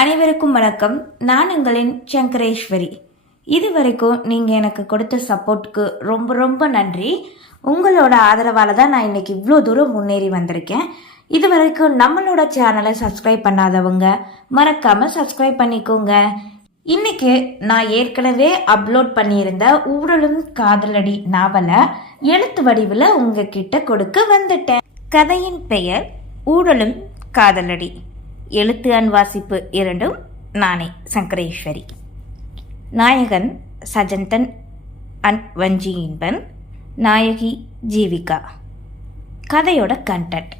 அனைவருக்கும் வணக்கம். நான் உங்களின் சங்கரேஸ்வரி. இது வரைக்கும் நீங்கள் எனக்கு கொடுத்த சப்போர்ட்டுக்கு ரொம்ப ரொம்ப நன்றி. உங்களோட ஆதரவால் தான் நான் இன்னைக்கு இவ்வளோ தூரம் முன்னேறி வந்திருக்கேன். இது வரைக்கும் நம்மளோட சேனலை சப்ஸ்கிரைப் பண்ணாதவங்க மறக்காமல் சப்ஸ்கிரைப் பண்ணிக்கோங்க. இன்னைக்கு நான் ஏற்கனவே அப்லோட் பண்ணியிருந்த ஊழலும் காதலடி நாவலை எழுத்து வடிவில் உங்ககிட்ட கொடுக்க வந்துட்டேன். கதையின் பெயர் ஊழலும் காதலடி. எழுத்து அன் வாசிப்பு இரண்டும் நானே சங்கரேஸ்வரி. நாயகன் சஜந்தன் அன் வஞ்சி இன்பன் நாயகி ஜீவிகா. கதையோட கண்டென்ட்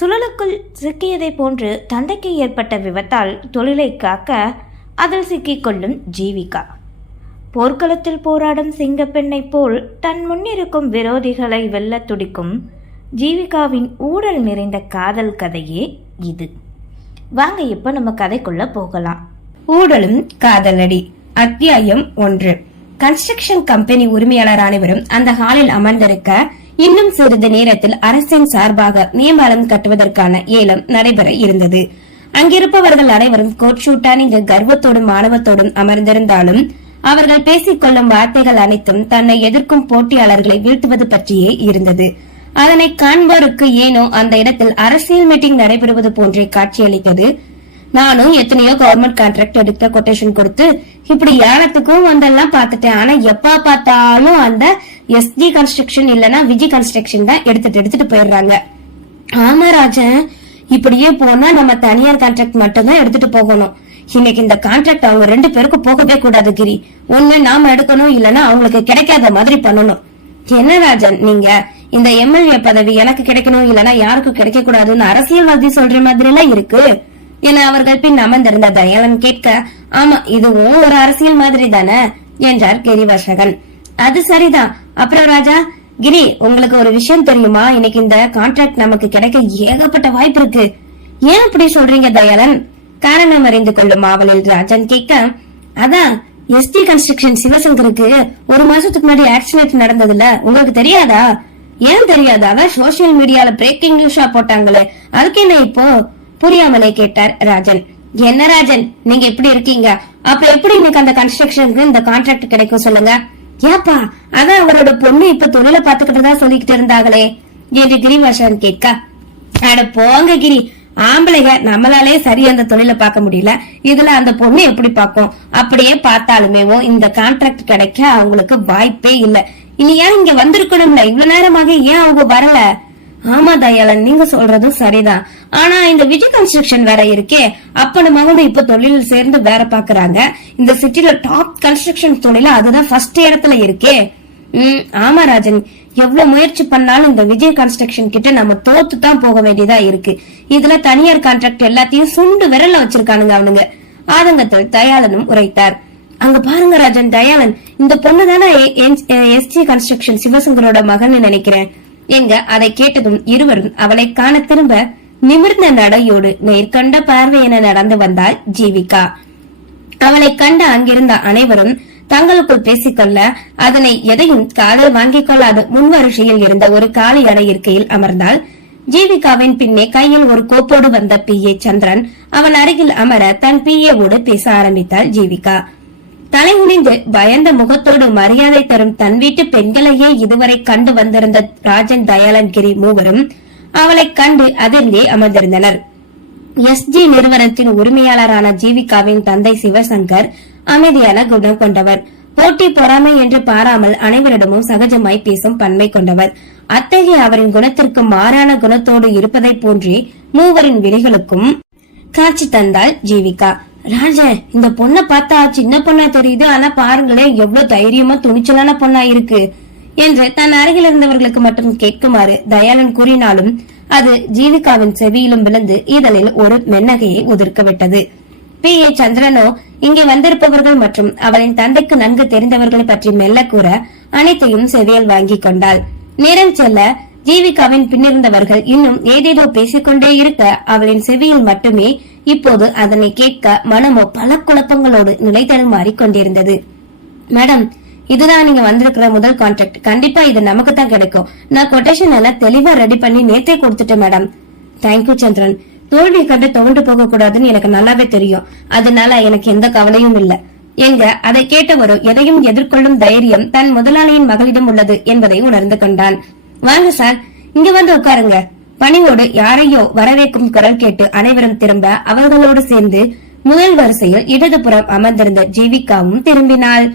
சுழலுக்குள் சிக்கியதை போன்று தந்தைக்கு ஏற்பட்ட விபத்தால் தொழிலை காக்க அதில் சிக்கிக்கொள்ளும் ஜீவிகா. போர்க்களத்தில் போராடும் சிங்கப்பெண்ணைப் போல் தன் முன்னிருக்கும் விரோதிகளை வெல்லத் துடிக்கும் ஜீவிகாவின் ஊழல் நிறைந்த காதல் கதையே இது. வாங்க இப்போ நம்ம கதைக்குள்ள போகலாம். ஊடலும் காதலடி. அத்தியாயம் ஒன்று. கன்ஸ்ட்ரக்ஷன் கம்பெனி உரிமையாளர் அனைவரும் அந்த ஹாலில் அமர்ந்திருக்க இன்னும் சிறிது நேரத்தில் அரசின் சார்பாக மேம்பாலம் கட்டுவதற்கான ஏலம் நடைபெற இருந்தது. அங்கிருப்பவர்கள் அனைவரும் கோட் ஷூட் அணிந்து கர்வத்தோடும் ஆணவத்தோடும் அமர்ந்திருந்தாலும் அவர்கள் பேசிக்கொள்ளும் வார்த்தைகள் அனைத்தும் தன்னை எதிர்க்கும் போட்டியாளர்களை வீழ்த்துவது பற்றியே இருந்தது. அதனை காண்போருக்கு ஏனோ அந்த இடத்தில் அரசியல் மீட்டிங் நடைபெறுவது போன்றே காட்சியளித்தது. நானும் எத்தனையோ கவர்மெண்ட் கான்ட்ராக்ட் எடுத்த கொட்டேஷன் கொடுத்து இப்படி யாரத்துக்கும் வந்தெல்லாம் பார்த்துட்டேன். ஆனா எப்ப பார்த்தாலும் அந்த எஸ்டி கன்ஸ்ட்ரக்ஷன் இல்லனா விஜி கன்ஸ்ட்ரக்ஷன் தான் எடுத்துட்டு எடுத்துட்டு போயிடுறாங்க. ஆமா ராஜன். இப்படியே போனா நம்ம தனியார் கான்ட்ராக்ட் மட்டும் தான் எடுத்துட்டு போகணும். இன்னைக்கு இந்த கான்ட்ராக்ட் அவங்க ரெண்டு பேருக்கும் போகவே கூடாது கிரி. ஒண்ணு நாம எடுக்கணும் இல்லனா அவங்களுக்கு கிடைக்காத மாதிரி பண்ணணும். என்ன ராஜன் நீங்க? இந்த எம்எல்ஏ பதவி எனக்கு கிடைக்கணும் இல்லனா யாருக்கும் கிடைக்க கூடாதுன்னு அரசியல்வாதி சொல்ற மாதிரி எல்லாம் இருக்கு என அவர்கள் பின் அமர்ந்திருந்த தயாளன் கேட்க ஆமா இதுவும் ஒரு அரசியல் மாதிரி தானே? என்றார் கிரிவர்ஷகன். அது சரிதான். அப்புறம் ராஜா கிரி உங்களுக்கு ஒரு விஷயம் தெரியுமா? இன்னைக்கு இந்த கான்ட்ராக்ட் நமக்கு கிடைக்க ஏகப்பட்ட வாய்ப்பு இருக்கு. ஏன் அப்படி சொல்றீங்க தயாளன்? காரணம் அறிந்து கொள்ளும் மாவலில் ராஜன் கேட்க அதான் எஸ்டி கன்ஸ்ட்ரக்ஷன் சிவசங்கருக்கு ஒரு மாசத்துக்கு முன்னாடி ஆக்சிடென்ட் நடந்ததுல. உங்களுக்கு தெரியாதா? ஏன் தெரியாது? அதான் சோசியல் மீடியால பிரேக்கிங் நியூஸா போட்டாங்களே. அதுக்கு என்ன இப்போ? புரியாமலே கேட்டார் ராஜன். என்ன ராஜன்? நீங்க எப்படி இருக்கீங்க. அப்ப எப்படி இன்னைக்கு அந்த கன்ஸ்ட்ரக்ஷனுக்கு இந்த கான்ட்ராக்ட் கிடைக்கும் சொல்லுங்க? ஏப்பா அதான் அவரோட பொண்ணு இப்ப தொழில பாத்துக்கிட்டதா சொல்லிக்கிட்டு இருந்தாங்களே. என்று கிரிவாசன் கேட்க அட போங்க கிரி. ஆம்பளைங்க நம்மளாலே சரி அந்த தொழில பார்க்க முடியல. இதுல அந்த பொண்ணு எப்படி பார்க்கும்? அப்படியே பார்த்தாலுமேவும் இந்த கான்ட்ராக்ட் கிடைக்க அவங்களுக்கு வாய்ப்பே இல்ல. இனி ஏன் இங்க வந்திருக்கணும்ல? இவ்வளவு நேரமாக ஏன் அவங்க வரல? ஆமா தயாளன் நீங்க சொல்றதும் சரிதான். ஆனா இந்த விஜய் கன்ஸ்ட்ரக்ஷன் வேற இருக்கே. அப்பனும் வந்து இப்ப தொழில் சேர்ந்து வேற பாக்குறாங்க இந்த சிட்டில டாப் கன்ஸ்ட்ரக்ஷன் தொழில அதுதான் ஃபர்ஸ்ட் இடத்துல இருக்கே. உம் ஆமா ராஜன். எவ்வளவு முயற்சி பண்ணாலும் இந்த விஜய் கன்ஸ்ட்ரக்ஷன் கிட்ட நம்ம தோத்து தான் போக வேண்டியதா இருக்கு. இதுல தனியார் கான்ட்ராக்ட் எல்லாத்தையும் சுண்டு விரல்ல வச்சிருக்கானுங்க அவனுங்க. ஆதங்கத்தில் தயாளனும் உரைத்தார். அங்க பாருங்க ராஜன் தயாளன். இந்த பொண்ணு தானே எஸ்டி கன்ஸ்ட்ரக்ஷன் சிவசங்கரோட மகன் நினைக்கிறேன். எங்க அதை கேட்டதும் இருவரும் அவளை காண திரும்ப நிமிர்ந்த நடையோடு நேர்கண்ட பார்வை என நடந்து வந்தாள் ஜீவிகா. அவளை கண்ட அங்கிருந்த அனைவரும் தங்களுக்குள் பேசிக்கொள்ள அதனை எதையும் காதல் வாங்கிக் கொள்ளாத முன்வரிசையில் இருந்த ஒரு காலி அறை இருக்கையில் அமர்ந்தாள். ஜீவிகாவின் பின்னே கையில் ஒரு கோப்போடு வந்த பி ஏ சந்திரன் அவள் அருகில் அமர தன் பி ஏவோடு பேச ஆரம்பித்தாள் ஜீவிகா. தலைகுனிந்து பயந்த முகத்தோடு மரியாதை தரும் தன் வீட்டு பெண்களையே இதுவரை கண்டு வந்திருந்த ராஜன் தயாளன்கிரி மூவரும் அவளை கண்டு அதிர்ந்தே அமர்ந்திருந்தனர். எஸ் ஜி நிறுவனத்தின் உரிமையாளரான ஜீவிகாவின் தந்தை சிவசங்கர் அமைதியான குணம் கொண்டவர். போட்டி பொறாமை என்று பாராமல் அனைவரிடமும் சகஜமாய் பேசும் பன்மை கொண்டவர். அத்தகைய அவரின் குணத்திற்கு மாறான குணத்தோடு இருப்பதை போன்றே மூவரின் விழிகளுக்கும் காட்சி தந்தாள் ஜீவிகா. ராஜன் இந்த பொண்ண பார்த்தா சின்ன பொண்ணா தெரியுது. ஆனா பாருங்களேன் எவ்வளவு தைரியமா துணிச்சலான பொண்ணா இருக்கு. என்று தன் அருகில் இருந்தவர்களுக்கு மட்டும் கேட்குமாறு தயாளன் கூறினாலும் அது ஜீவிகாவின் செவியிலும் விழுந்து இதழில் ஒரு மென்னகையை உதிர்க்க விட்டது. பி. ஏ. சந்திரனோ இங்கே வந்திருப்பவர்கள் மற்றும் அவளின் தந்தைக்கு நன்கு தெரிந்தவர்களை பற்றி மெல்ல கூற அனைத்தையும் செவியில் வாங்கி கொண்டாள். நேரம் செல்ல ஜீவிகாவின் பின்னிருந்தவர்கள் இன்னும் ஏதேதோ பேசிக்கொண்டே இருக்க அவளின் செவியில் மட்டுமே இப்போது அதனை கேட்க மனமோ பல குழப்பங்களோடு நிலை தடுமாறி கொண்டிருந்தது மேடம் இதுதான் நீங்க வந்திருக்கிற முதல் கான்ட்ராக்ட் கண்டிப்பா இது நமக்கு தான் கிடைக்கும். நான் கொட்டேஷன் எல்லாம் தெளிவா ரெடி பண்ணி நேத்தே கொடுத்துட்டேன் மேடம். தேங்க்யூ சந்திரன். தோல்வியை கண்டு துவண்டு போக கூடாதுன்னு எனக்கு நல்லாவே தெரியும். அதனால எனக்கு எந்த கவலையும் இல்ல. எங்க அதை கேட்டவரோ எதையும் எதிர்கொள்ளும் தைரியம் தன் முதலாளியின் மகளிடம் உள்ளது என்பதை உணர்ந்து கொண்டான். வாங்க சார். இங்க வந்து உட்காருங்க. பணிவோடு யாரையோ வரவேற்கும் குரல் கேட்டு அனைவரும் திரும்ப அவர்களோடு சேர்ந்து முதல் வரிசையில் இடதுபுறம் அமர்ந்திருந்த ஜீவிகாவும் திரும்பினாள்.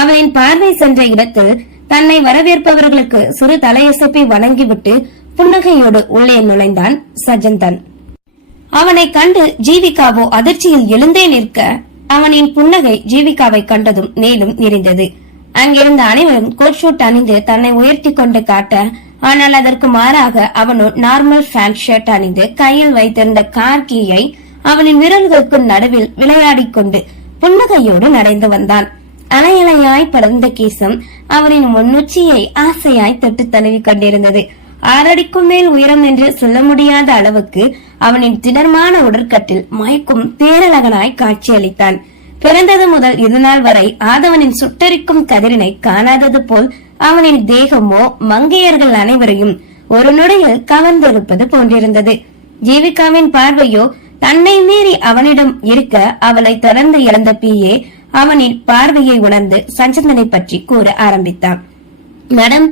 அவளின் பார்வை சென்ற இடத்தில் தன்னை வரவேற்பவர்களுக்கு சிறு தலையசைப்பை வணங்கிவிட்டு புன்னகையோடு உள்ளே நுழைந்தான் சஜந்தன். அவனை கண்டு ஜீவிகாவோ அதிர்ச்சியில் எழுந்தே நிற்க அவனின் புன்னகை ஜீவிகாவை கண்டதும் மேலும் நிறைந்தது. அங்கிருந்த அனைவரும் கோட் ஷூட் அணிந்து தன்னை உயர்த்தி கொண்டு காட்ட ஆனால் அதற்கு மாறாக அவனோ நார்மல் ஃபேண்ட் ஷர்ட் அணிந்து கையில் வைத்திருந்த கார் கீயை அவனின் விரல்களுக்கு நடுவில் விளையாடிக் கொண்டு புன்னகையோடு நடந்து வந்தான். அலையலையாய் படர்ந்த கேசம் அவனின் முன்னுச்சியை ஆசையாய் தொட்டு தழுவி கொண்டிருந்தது. ஆறடிக்கும் மேல் உயரம் என்று சொல்ல முடியாத அளவுக்கு அவனின் திடமான உடற்கட்டில் மயக்கும் பேரழகனாய் காட்சியளித்தான். பிறந்தது முதல் இதுநாள் வரை ஆதவனின் சுட்டரிக்கும் கதிரினை காணாதது போல் அவனின் தேகமோ மங்கையர்கள் அனைவரையும் ஒரு நொடியில் கவர்ந்திருப்பது போன்றிருந்தது. ஜீவிகாவின் பார்வையோ தன்னை மீறி அவனிடம் இருக்க அவளை தொடர்ந்து இழந்த பியே அவனின் பார்வையை உணர்ந்து சஞ்சந்தனை பற்றி கூற ஆரம்பித்தான். மேடம்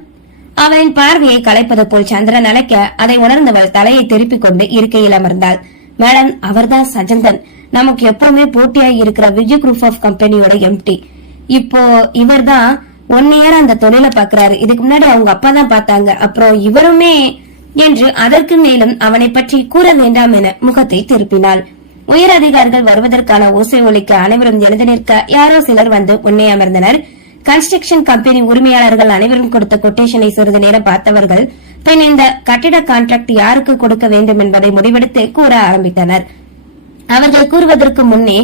அவனின் பார்வையை கலைப்பது போல் சந்திரன் அழைக்க அதை உணர்ந்தவள் தலையை திருப்பிக் கொண்டு இருக்கையில் அமர்ந்தாள். மேடம் அவர்தான் சஜந்தன் நமக்கு எப்பவுமே போட்டியாகி இருக்கிற விஜய் குரூப் ஆஃப் கம்பெனியோட எம்டி இப்போ இவர்தான் ஒன் இயர் அந்த தொழிலை பாக்குறாரு இதுக்கு முன்னாடி அவங்க அப்பா தான் பார்த்தாங்க. அப்புறம் இவருமே என்று அதற்கு மேலும் அவனை பற்றி கூற வேண்டாம் என முகத்தை திருப்பினாள். உயர் அதிகாரிகள் வருவதற்கான ஓசை ஒலிக்க அனைவரும் எழுந்து நிற்க யாரோ சிலர் வந்து உன்னை அமர்ந்தனர். கன்ஸ்ட்ரக்ஷன் கம்பெனி உரிமையாளர்கள் அனைவரும் கொடுத்த கொட்டேஷனை சிறிது நேரம் பார்த்தவர்கள் பின் இந்த கட்டிட கான்ட்ராக்ட் யாருக்கு கொடுக்க வேண்டும் என்பதை முடிவெடுத்து கூற ஆரம்பித்தனர். அவர்கள் கூறுவதற்கு முன்னே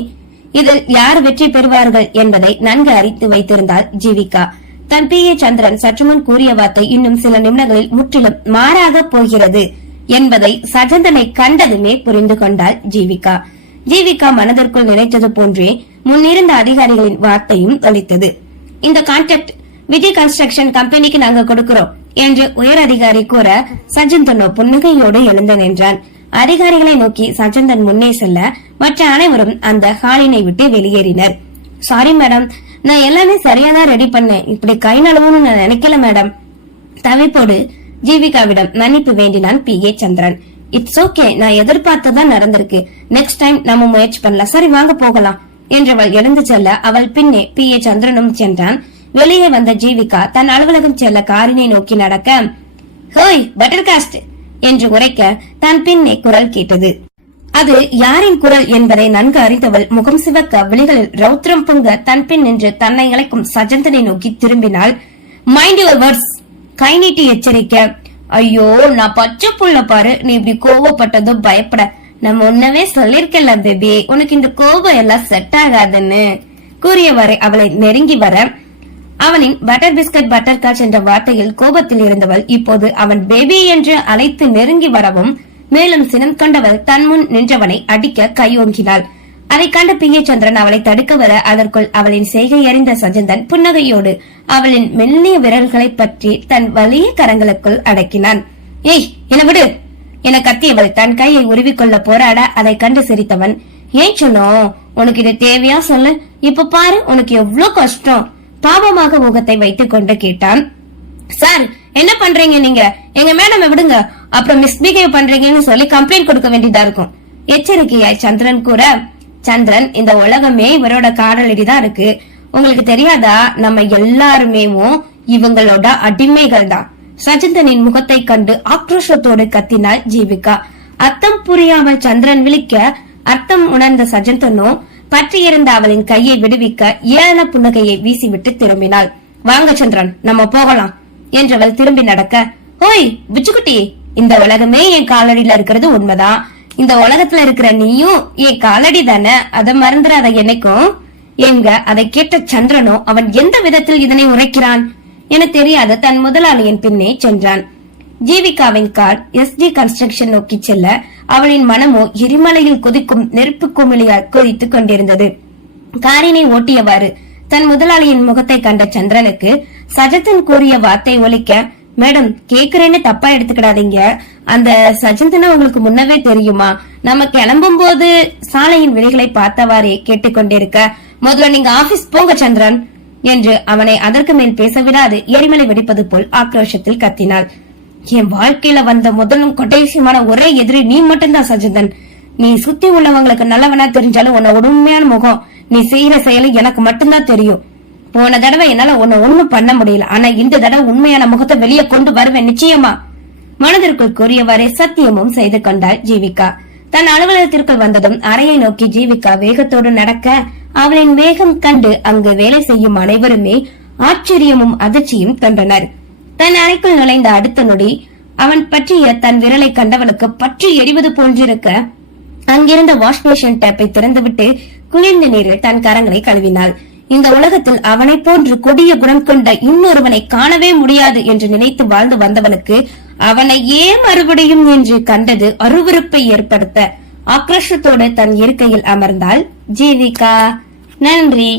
இதில் யார் வெற்றி பெறுவார்கள் என்பதை நன்கு அறித்து வைத்திருந்தார் ஜீவிகா. தன் பி ஏ சந்திரன் சற்றுமுன் கூறிய வார்த்தை இன்னும் சில நிமிடங்களில் முற்றிலும் மாறாக போகிறது என்பதை சஜந்தனை கண்டதுமே புரிந்து கொண்டாள் ஜீவிகா. ஜீவிகா மனதிற்குள் நினைத்தது போன்றே முன்னிருந்த அதிகாரிகளின் வார்த்தையும் அளித்தது. இந்த கான்ட்ராக்ட் விஜய் கன்ஸ்ட்ரக்ஷன் கம்பெனிக்கு நாங்க கொடுக்கிறோம் என்று உயர் அதிகாரி கூற சஜிந்தனோ புன்னகையோடு எழுந்து நின்றான். அதிகாரிகளை நோக்கி சச்சந்தன் முன்னே செல்ல மற்ற அனைவரும் அந்த ஹாலினை விட்டு வெளியேறினர். சாரி மேடம் நான் எல்லாமே சரியாதான் ரெடி பண்ணேன். இப்படி கை நழுவும்னு நான் நினைக்கல மேடம் தவிப்போடு ஜீவிகாவிடம் மன்னிப்பு வேண்டினான் P. A. Chandran. It's okay நான் எதிர்பார்த்ததான் நடந்திருக்கு. நெக்ஸ்ட் டைம் நம்ம முயற்சி பண்ணலாம். சரி வாங்க போகலாம். என்றவள் எழுந்து செல்ல அவள் பின்னே பி. ஏ. சந்திரனும் சென்றான். வெளியே வந்த ஜீவிகா தன் அலுவலகம் செல்ல காரினை நோக்கி நடக்க ஹோய் பட்டர் காஸ்ட் என்று உரைக்க தன் பின்னே குரல் கேட்டது. அது யாரின் குரல் என்பதை நன்கு அறிந்தவள் முகம் சிவக்க விழிகளில் ரௌத்ரம் பொங்க தன் பின் நின்று தன்னை இழைக்கும் சஜந்தனை நோக்கி திரும்பினாள். மைண்ட் யுவர் வேர்ட்ஸ் கை நீட்டி எச்சரிக்க ஐயோ நான் பச்சை புள்ள பாரு. நீ இப்படி கோவப்பட்டதும் பயப்பட. நம்ம முன்னவே சொல்லிருக்கல பேபி. உனக்கு இந்த கோபம் எல்லாம் செட் ஆகாதுன்னு. கூறியவரை அவளை நெருங்கி வர அவனின் பட்டர் பிஸ்கட் பட்டர் காட்ச் என்ற வார்த்தையில் கோபத்தில் இருந்தவள் இப்போது அவன் பேபி என்று அழைத்து நெருங்கி வரவும் மேலும் சினம் கொண்டவள் தன் முன் நின்றவனை அடிக்க கையோங்கினாள். அதை கண்ட பி ஏ சந்திரன் அவளை தடுக்க வர அதற்குள் அவளின் செய்கை அறிந்த சஜந்தன் புன்னகையோடு அவளின் மெல்லிய விரல்களை பற்றி தன் வலிய கரங்களுக்குள் அடக்கினான். ஏய் என விடு. என கத்தியவள் தன் கையை உருவிக்கொள்ள போராட அதை கண்டு சிரித்தவன். ஏன் சொன்னோம்? உனக்கு இது தேவையா சொல்லு. இப்ப பாரு உனக்கு எவ்வளவு கஷ்டம். பாவமாக முகத்தை வைத்துக் கொண்டு கேட்டான். சார் என்ன பண்றீங்க நீங்க? எங்க மேடம் விடுங்க. அப்புறம் மிஸ்பிஹேவ் பண்றீங்கன்னு சொல்லி கம்ப்ளைண்ட் கொடுக்க வேண்டியதா இருக்கும். எச்சரிக்கையாய் சந்திரன் கூற சந்திரன் இந்த உலகமே இவரோட காடலடி தான் இருக்கு. உங்களுக்கு தெரியாதா? நம்ம எல்லாருமேவும் இவங்களோட அடிமைகள் தான். சஜிந்தனின் முகத்தை கண்டு ஆக்ரோஷத்தோடு கத்தினாள் ஜீவிகா. அர்த்தம் புரியாமல் சந்திரன் விழிக்க அர்த்தம் உணர்ந்த சஜந்தனும் பற்றியிருந்த அவளின் கையை விடுவிக்க ஏளன புன்னகையை வீசிவிட்டு திரும்பினாள். வாங்க சந்திரன் நம்ம போகலாம் என்றவள் திரும்பி நடக்க ஓய் விச்சுக்குட்டி இந்த உலகமே என் காலடியில இருக்கிறது உண்மைதான் இந்த உலகத்துல இருக்கிற நீயும் என் காலடி தானே? அதை மறந்துடாத என்னைக்கும். எங்க அதை கேட்ட சந்திரனோ அவன் எந்த விதத்தில் இதனை உரைக்கிறான்? என தெரியாத தன் முதலாளியின் பின்னே சென்றான். ஜீவிகாவின் கார் எஸ்டி கன்ஸ்ட்ரக்ஷன் நோக்கி செல்ல அவளின் மனமோ எரிமலையில் கொதிக்கும் நெருப்பு குமிழியால் கொதித்துக் கொண்டிருந்தது. காரினை ஓட்டியவாறு தன் முதலாளியின் முகத்தை கண்ட சந்திரனுக்கு சஜத்தன் கூறிய வார்த்தை ஒலிக்க மேடம் கேக்குறேன்னு தப்பா எடுத்துக்கிடாதீங்க. அந்த சஜந்தனை உங்களுக்கு முன்னவே தெரியுமா? நம்ம கிளம்பும் போது சாலையின் விலைகளை பார்த்தவாறே கேட்டுக்கொண்டிருக்க முதல்ல நீங்க ஆபீஸ் போங்க சந்திரன் என்று அவனை அதற்கு மேல் பேச விடாது எரிமலை வெடிப்பது போல் ஆக்ரோஷத்தில் கத்தினாள். என் வாழ்க்கையில வந்த முதலும் கொட்டேசியமான ஒரே எதிரி நீ மட்டும்தான் சஜிதன் நீ சுத்தி உள்ளவங்களுக்கு நல்லவனா தெரிஞ்சாலும் உன்னை உண்மையான முகம். நீ செய்யற செயலு எனக்கு மட்டும்தான் தெரியும். போன தடவை என்னால உன்ன ஒண்ணும் பண்ண முடியல. ஆனா இந்த தடவை உண்மையான முகத்தை வெளியே கொண்டு வருவேன் நிச்சயமா. மனதிற்குள் கூறியவாறே சத்தியமும் செய்து கொண்டாள் ஜீவிகா. தன் அலுவலகத்திற்குள் வந்ததும் அறையை நோக்கி ஜீவிகா வேகத்தோடு நடக்க அவளின் வேகம் கண்டு அங்கு வேலை செய்யும் அனைவருமே ஆச்சரியமும் அதிர்ச்சியும் கண்டனர் தன் அறைக்குள் நுழைந்த அடுத்த நொடி அவன் பற்றிய தன் விரலை கண்டவனுக்கு பற்றி எரிவது போன்றிருக்க அங்கிருந்த வாஷ் பேஷன் டேப்பை திறந்துவிட்டு குளிர்ந்த நீரில் தன் கரங்களை கழுவினாள். இந்த உலகத்தில் அவனை போன்று கொடிய குணம் கொண்ட இன்னொருவனை காணவே முடியாது என்று நினைத்து வாழ்ந்து வந்தவனுக்கு அவனை ஏன் மறுபடியும் என்று கண்டது அருவருப்பை ஏற்படுத்த ஆக்ரோஷத்தோடு தன் இருக்கையில் அமர்ந்தாள் ஜீவிகா. நன்றி.